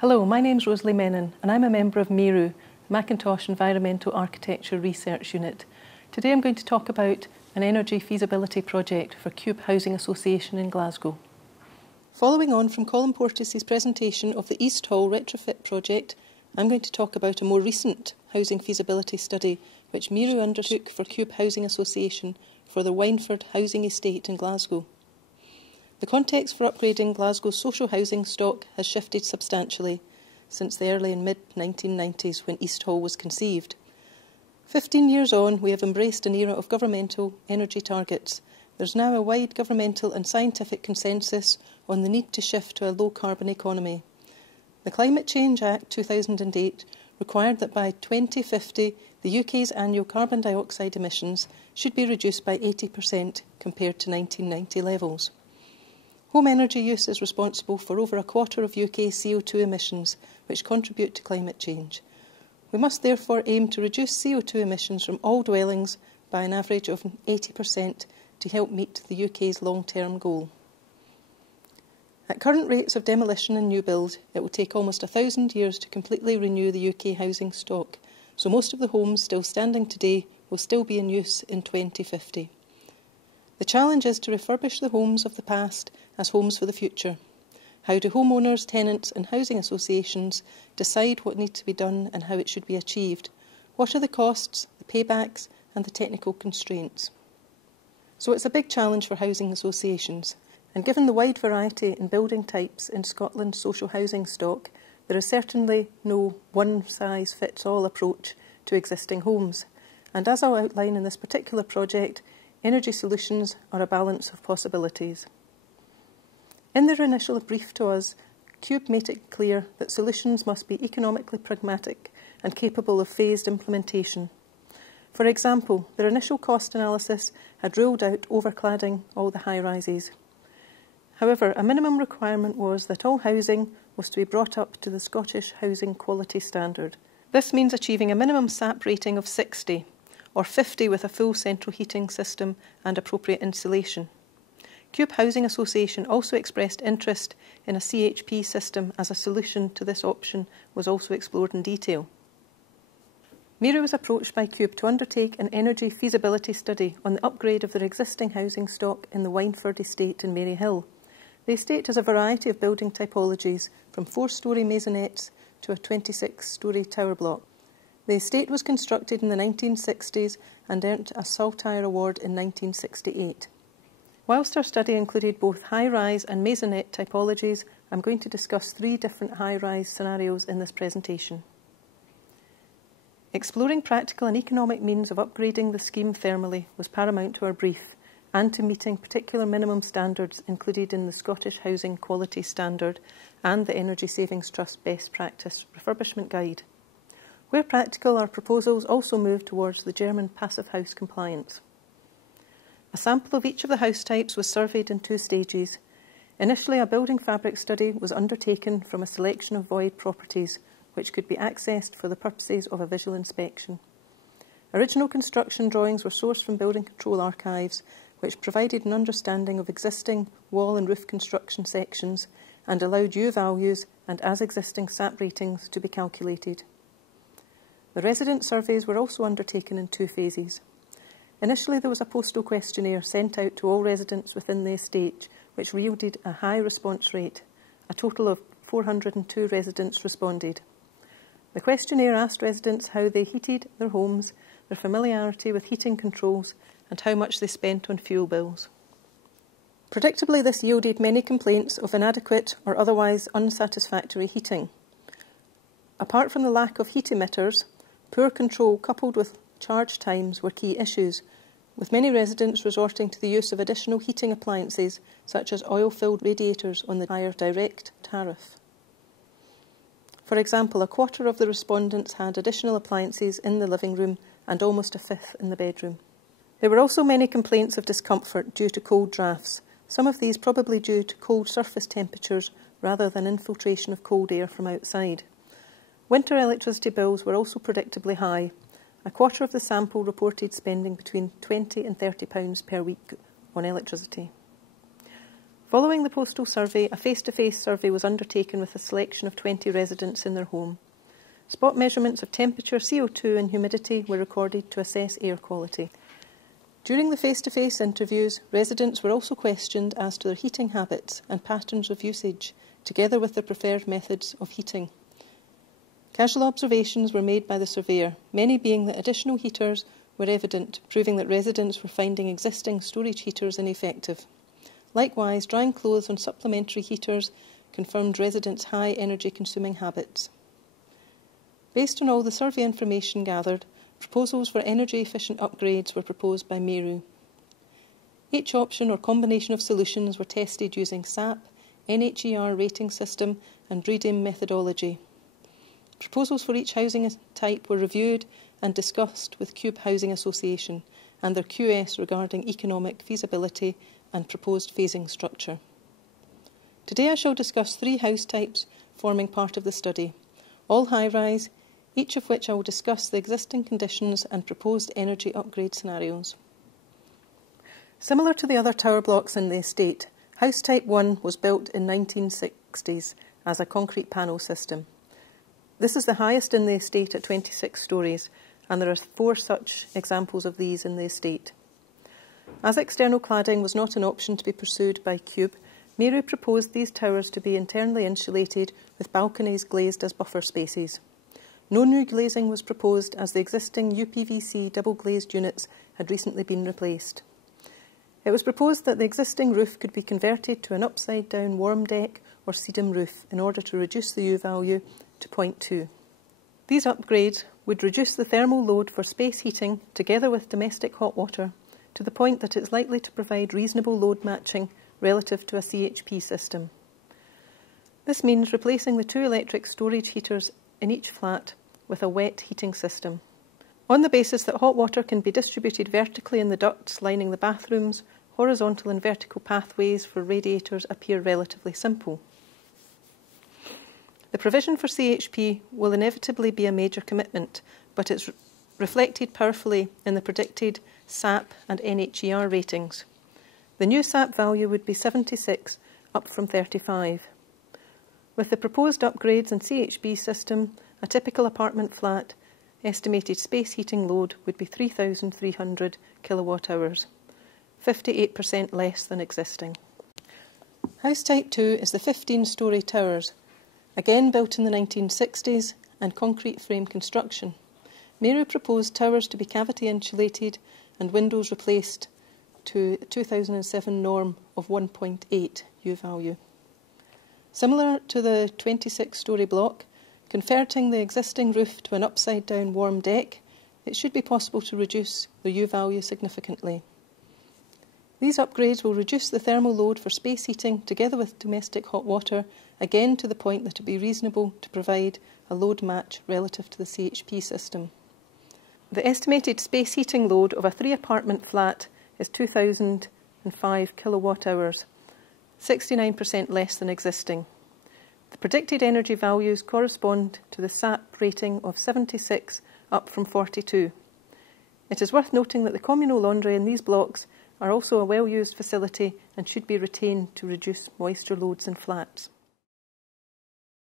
Hello, my name's Rosalie Menon and I'm a member of MERU, Macintosh Environmental Architecture Research Unit. Today I'm going to talk about an energy feasibility project for Cube Housing Association in Glasgow. Following on from Colin Porteous' presentation of the East Hall retrofit project, I'm going to talk about a more recent housing feasibility study which MERU undertook for Cube Housing Association for the Wynford housing estate in Glasgow. The context for upgrading Glasgow's social housing stock has shifted substantially since the early and mid-1990s when East Hall was conceived. 15 years on, we have embraced an era of governmental energy targets. There's now a wide governmental and scientific consensus on the need to shift to a low-carbon economy. The Climate Change Act 2008 required that by 2050 the UK's annual carbon dioxide emissions should be reduced by 80% compared to 1990 levels. Home energy use is responsible for over a quarter of UK CO2 emissions, which contribute to climate change. We must therefore aim to reduce CO2 emissions from all dwellings by an average of 80% to help meet the UK's long-term goal. At current rates of demolition and new build, it will take almost 1,000 years to completely renew the UK housing stock, so most of the homes still standing today will still be in use in 2050. The challenge is to refurbish the homes of the past as homes for the future. How do homeowners, tenants and housing associations decide what needs to be done and how it should be achieved? What are the costs, the paybacks and the technical constraints? So it's a big challenge for housing associations, and given the wide variety in building types in Scotland's social housing stock, there is certainly no one-size-fits-all approach to existing homes. And as I'll outline in this particular project, energy solutions are a balance of possibilities. In their initial brief to us, Cube made it clear that solutions must be economically pragmatic and capable of phased implementation. For example, their initial cost analysis had ruled out overcladding all the high-rises. However, a minimum requirement was that all housing was to be brought up to the Scottish Housing Quality Standard. This means achieving a minimum SAP rating of 60, or 50 with a full central heating system and appropriate insulation. Cube Housing Association also expressed interest in a CHP system as a solution to this option was also explored in detail. MERU was approached by Cube to undertake an energy feasibility study on the upgrade of their existing housing stock in the Wynford estate in Maryhill. The estate has a variety of building typologies, from 4-storey maisonettes to a 26-storey tower block. The estate was constructed in the 1960s and earned a Saltire Award in 1968. Whilst our study included both high-rise and maisonette typologies, I'm going to discuss 3 different high-rise scenarios in this presentation. Exploring practical and economic means of upgrading the scheme thermally was paramount to our brief, and to meeting particular minimum standards included in the Scottish Housing Quality Standard and the Energy Savings Trust Best Practice Refurbishment Guide. Where practical, our proposals also moved towards the German Passive House compliance. A sample of each of the house types was surveyed in 2 stages. Initially, a building fabric study was undertaken from a selection of void properties, which could be accessed for the purposes of a visual inspection. Original construction drawings were sourced from building control archives, which provided an understanding of existing wall and roof construction sections and allowed U values and as-existing SAP ratings to be calculated. The resident surveys were also undertaken in 2 phases. Initially, there was a postal questionnaire sent out to all residents within the estate, which yielded a high response rate. A total of 402 residents responded. The questionnaire asked residents how they heated their homes, their familiarity with heating controls, and how much they spent on fuel bills. Predictably, this yielded many complaints of inadequate or otherwise unsatisfactory heating. Apart from the lack of heat emitters, poor control coupled with charge times were key issues, with many residents resorting to the use of additional heating appliances such as oil-filled radiators on the higher direct tariff. For example, a quarter of the respondents had additional appliances in the living room and almost a fifth in the bedroom. There were also many complaints of discomfort due to cold drafts, some of these probably due to cold surface temperatures rather than infiltration of cold air from outside. Winter electricity bills were also predictably high. A quarter of the sample reported spending between £20 and £30 per week on electricity. Following the postal survey, a face-to-face survey was undertaken with a selection of 20 residents in their home. Spot measurements of temperature, CO2 and humidity were recorded to assess air quality. During the face-to-face interviews, residents were also questioned as to their heating habits and patterns of usage, together with their preferred methods of heating. Casual observations were made by the surveyor, many being that additional heaters were evident, proving that residents were finding existing storage heaters ineffective. Likewise, drying clothes on supplementary heaters confirmed residents' high energy-consuming habits. Based on all the survey information gathered, proposals for energy-efficient upgrades were proposed by Meru. Each option or combination of solutions were tested using SAP, NHER rating system and REDIM methodology. Proposals for each housing type were reviewed and discussed with Cube Housing Association and their QS regarding economic feasibility and proposed phasing structure. Today I shall discuss 3 house types forming part of the study, all high-rise, each of which I will discuss the existing conditions and proposed energy upgrade scenarios. Similar to the other tower blocks in the estate, house type 1 was built in 1960s as a concrete panel system. This is the highest in the estate at 26 stories, and there are 4 such examples of these in the estate. As external cladding was not an option to be pursued by Cube, Meru proposed these towers to be internally insulated with balconies glazed as buffer spaces. No new glazing was proposed as the existing UPVC double-glazed units had recently been replaced. It was proposed that the existing roof could be converted to an upside-down warm deck or sedum roof in order to reduce the U value to 0.2. These upgrades would reduce the thermal load for space heating together with domestic hot water to the point that it's likely to provide reasonable load matching relative to a CHP system. This means replacing the 2 electric storage heaters in each flat with a wet heating system. On the basis that hot water can be distributed vertically in the ducts lining the bathrooms, horizontal and vertical pathways for radiators appear relatively simple. The provision for CHP will inevitably be a major commitment, but it's reflected powerfully in the predicted SAP and NHER ratings. The new SAP value would be 76, up from 35. With the proposed upgrades and CHP system, a typical apartment flat estimated space heating load would be 3,300 kilowatt hours, 58% less than existing. House type 2 is the 15-storey towers, again built in the 1960s and concrete frame construction. Meru proposed towers to be cavity insulated and windows replaced to a 2007 norm of 1.8 U value. Similar to the 26-storey block, converting the existing roof to an upside-down warm deck, it should be possible to reduce the U value significantly. These upgrades will reduce the thermal load for space heating together with domestic hot water, again to the point that it would be reasonable to provide a load match relative to the CHP system. The estimated space heating load of a 3-apartment flat is 2,005 kilowatt hours, 69% less than existing. The predicted energy values correspond to the SAP rating of 76, up from 42. It is worth noting that the communal laundry in these blocks are also a well-used facility and should be retained to reduce moisture loads in flats.